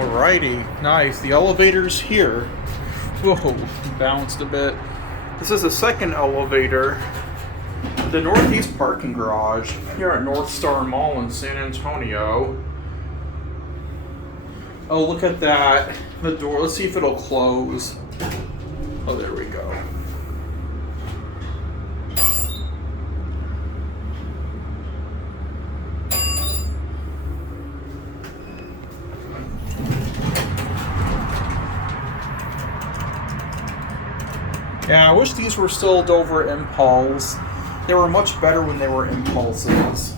Alrighty, nice. The elevator's here. Whoa, bounced a bit. This is the second elevator. The Northeast parking garage here at North Star Mall in San Antonio. Oh, look at that. The door. Let's see if it'll close. Oh, there we go. Yeah, I wish these were still Dover Impulse. They were much better when they were Impulses.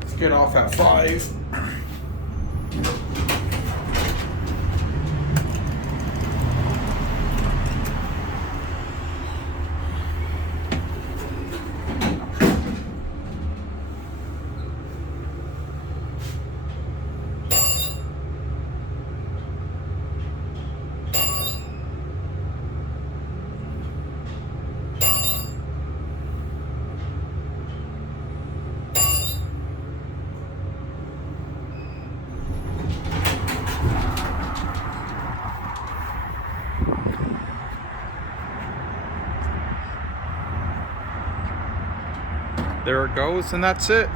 Let's get off at 5. There it goes, and that's it.